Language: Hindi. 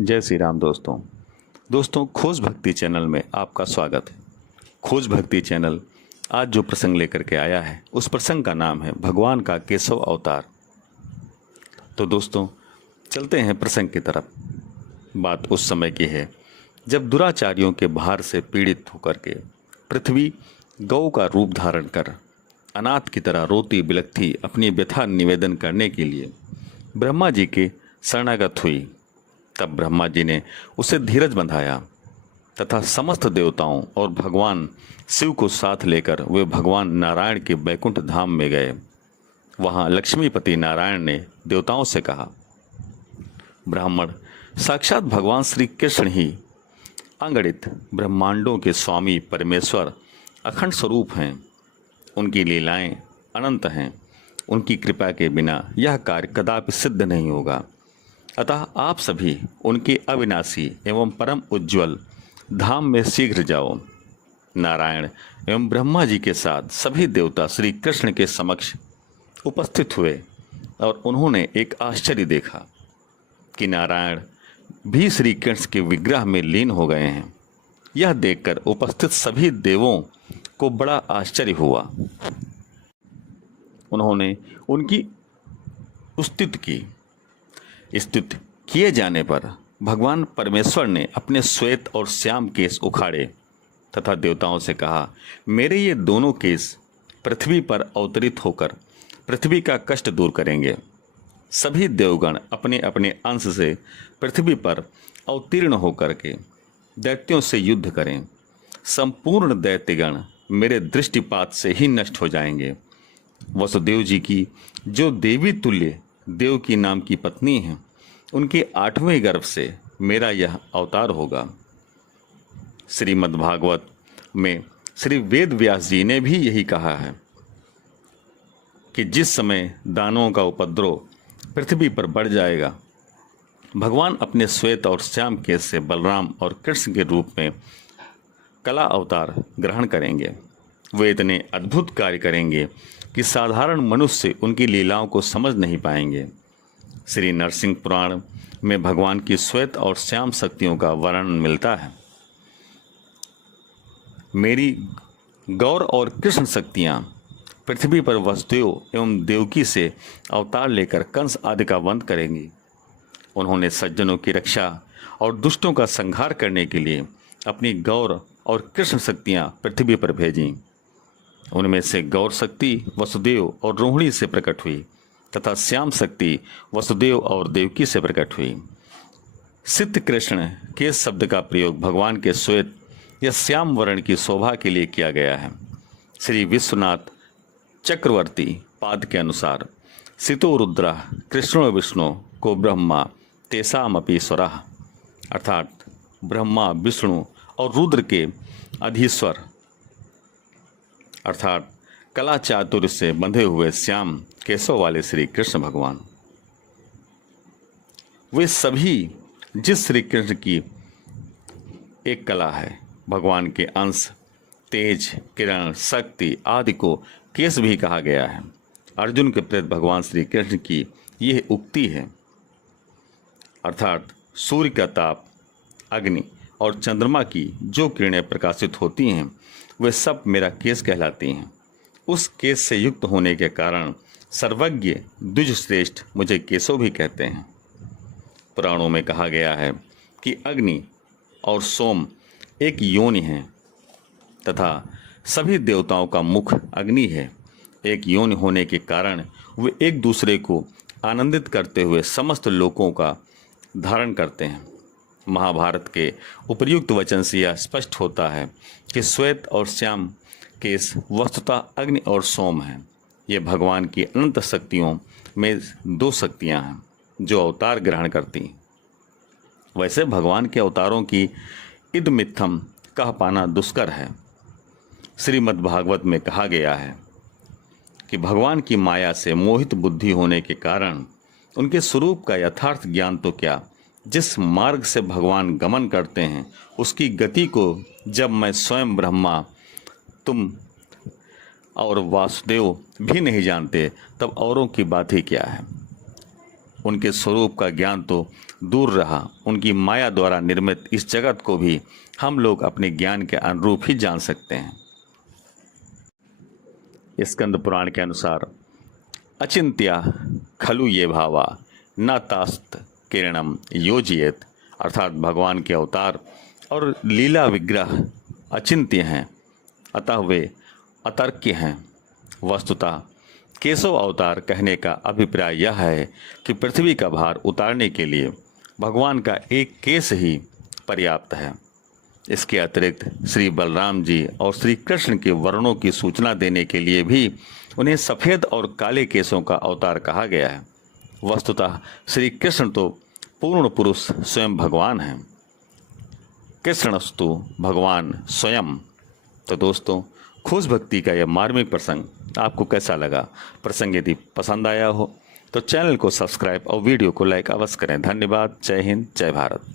जय श्री राम दोस्तों खोज भक्ति चैनल में आपका स्वागत है। खोज भक्ति चैनल आज जो प्रसंग लेकर के आया है उस प्रसंग का नाम है भगवान का केशव अवतार। तो दोस्तों चलते हैं प्रसंग की तरफ। बात उस समय की है जब दुराचारियों के भार से पीड़ित होकर के पृथ्वी गौ का रूप धारण कर अनाथ की तरह रोती बिलखती अपनी व्यथा निवेदन करने के लिए ब्रह्मा जी के शरणागत हुई। तब ब्रह्मा जी ने उसे धीरज बंधाया तथा समस्त देवताओं और भगवान शिव को साथ लेकर वे भगवान नारायण के बैकुंठ धाम में गए। वहाँ लक्ष्मीपति नारायण ने देवताओं से कहा, ब्राह्मण साक्षात भगवान श्री कृष्ण ही अगणित ब्रह्मांडों के स्वामी परमेश्वर अखंड स्वरूप हैं। उनकी लीलाएं अनंत हैं। उनकी कृपा के बिना यह कार्य कदापि सिद्ध नहीं होगा। अतः आप सभी उनके अविनाशी एवं परम उज्ज्वल धाम में शीघ्र जाओ। नारायण एवं ब्रह्मा जी के साथ सभी देवता श्री कृष्ण के समक्ष उपस्थित हुए और उन्होंने एक आश्चर्य देखा कि नारायण भी श्री कृष्ण के विग्रह में लीन हो गए हैं। यह देखकर उपस्थित सभी देवों को बड़ा आश्चर्य हुआ। उन्होंने उनकी स्तुति की। स्तुति किए जाने पर भगवान परमेश्वर ने अपने श्वेत और श्याम केश उखाड़े तथा देवताओं से कहा, मेरे ये दोनों केश पृथ्वी पर अवतरित होकर पृथ्वी का कष्ट दूर करेंगे। सभी देवगण अपने अपने अंश से पृथ्वी पर अवतीर्ण होकर के दैत्यों से युद्ध करें। संपूर्ण दैत्यगण मेरे दृष्टिपात से ही नष्ट हो जाएंगे। वसुदेव जी की जो देवी तुल्य देव की नाम की पत्नी है, उनके 8वें गर्भ से मेरा यह अवतार होगा। श्रीमद्भागवत में श्री वेद व्यास जी ने भी यही कहा है कि जिस समय दानवों का उपद्रव पृथ्वी पर बढ़ जाएगा, भगवान अपने श्वेत और श्याम केश से बलराम और कृष्ण के रूप में कला अवतार ग्रहण करेंगे। वे इतने अद्भुत कार्य करेंगे कि साधारण मनुष्य उनकी लीलाओं को समझ नहीं पाएंगे। श्री नरसिंह पुराण में भगवान की श्वेत और श्याम शक्तियों का वर्णन मिलता है। मेरी गौर और कृष्ण शक्तियाँ पृथ्वी पर वसुदेव एवं देवकी से अवतार लेकर कंस आदि का वध करेंगी। उन्होंने सज्जनों की रक्षा और दुष्टों का संहार करने के लिए अपनी गौर और कृष्ण शक्तियाँ पृथ्वी पर भेजीं। उनमें से गौर शक्ति वसुदेव और रोहिणी से प्रकट हुई तथा श्याम शक्ति वसुदेव और देवकी से प्रकट हुई। सिद्ध कृष्ण के शब्द का प्रयोग भगवान के श्वेत या श्याम वर्ण की शोभा के लिए किया गया है। श्री विश्वनाथ चक्रवर्ती पाद के अनुसार सितो रुद्र कृष्णो विष्णु को ब्रह्मा तेषामपि स्वरः, अर्थात ब्रह्मा विष्णु और रुद्र के अधीश्वर अर्थात कला चातुर्य से बंधे हुए श्याम केशव वाले श्री कृष्ण भगवान, वे सभी जिस श्री कृष्ण की एक कला है, भगवान के अंश तेज किरण शक्ति आदि को केश भी कहा गया है। अर्जुन के प्रति भगवान श्री कृष्ण की यह उक्ति है, अर्थात सूर्य का ताप अग्नि और चंद्रमा की जो किरणें प्रकाशित होती हैं वे सब मेरा केश कहलाती हैं। उस केश से युक्त होने के कारण सर्वज्ञ द्विज श्रेष्ठ मुझे केशव भी कहते हैं। पुराणों में कहा गया है कि अग्नि और सोम एक योनि हैं तथा सभी देवताओं का मुख अग्नि है। एक योनि होने के कारण वे एक दूसरे को आनंदित करते हुए समस्त लोकों का धारण करते हैं। महाभारत के उपर्युक्त वचन से यह स्पष्ट होता है कि श्वेत और श्याम केश वस्तुतः अग्नि और सोम हैं। ये भगवान की अनंत शक्तियों में दो शक्तियां हैं जो अवतार ग्रहण करती। वैसे भगवान के अवतारों की इदमित्थम कह पाना दुष्कर है। श्रीमद्भागवत में कहा गया है कि भगवान की माया से मोहित बुद्धि होने के कारण उनके स्वरूप का यथार्थ ज्ञान तो क्या, जिस मार्ग से भगवान गमन करते हैं उसकी गति को जब मैं स्वयं ब्रह्मा तुम और वासुदेव भी नहीं जानते, तब औरों की बात ही क्या है। उनके स्वरूप का ज्ञान तो दूर रहा, उनकी माया द्वारा निर्मित इस जगत को भी हम लोग अपने ज्ञान के अनुरूप ही जान सकते हैं। स्कंद पुराण के अनुसार अचिंत्या खलु ये भावा न तास्त किरणम योजियत, अर्थात भगवान के अवतार और लीला विग्रह अचिंत्य हैं, अतः वे अतर्क्य हैं। वस्तुतः केशव अवतार कहने का अभिप्राय यह है कि पृथ्वी का भार उतारने के लिए भगवान का एक केश ही पर्याप्त है। इसके अतिरिक्त श्री बलराम जी और श्री कृष्ण के वर्णों की सूचना देने के लिए भी उन्हें सफ़ेद और काले केशों का अवतार कहा गया है। वस्तुतः श्री कृष्ण तो पूर्ण पुरुष स्वयं भगवान हैं, कृष्णस्तु भगवान स्वयं। तो दोस्तों, खोज भक्ति का यह मार्मिक प्रसंग आपको कैसा लगा? प्रसंग यदि पसंद आया हो तो चैनल को सब्सक्राइब और वीडियो को लाइक अवश्य करें। धन्यवाद। जय हिंद, जय भारत।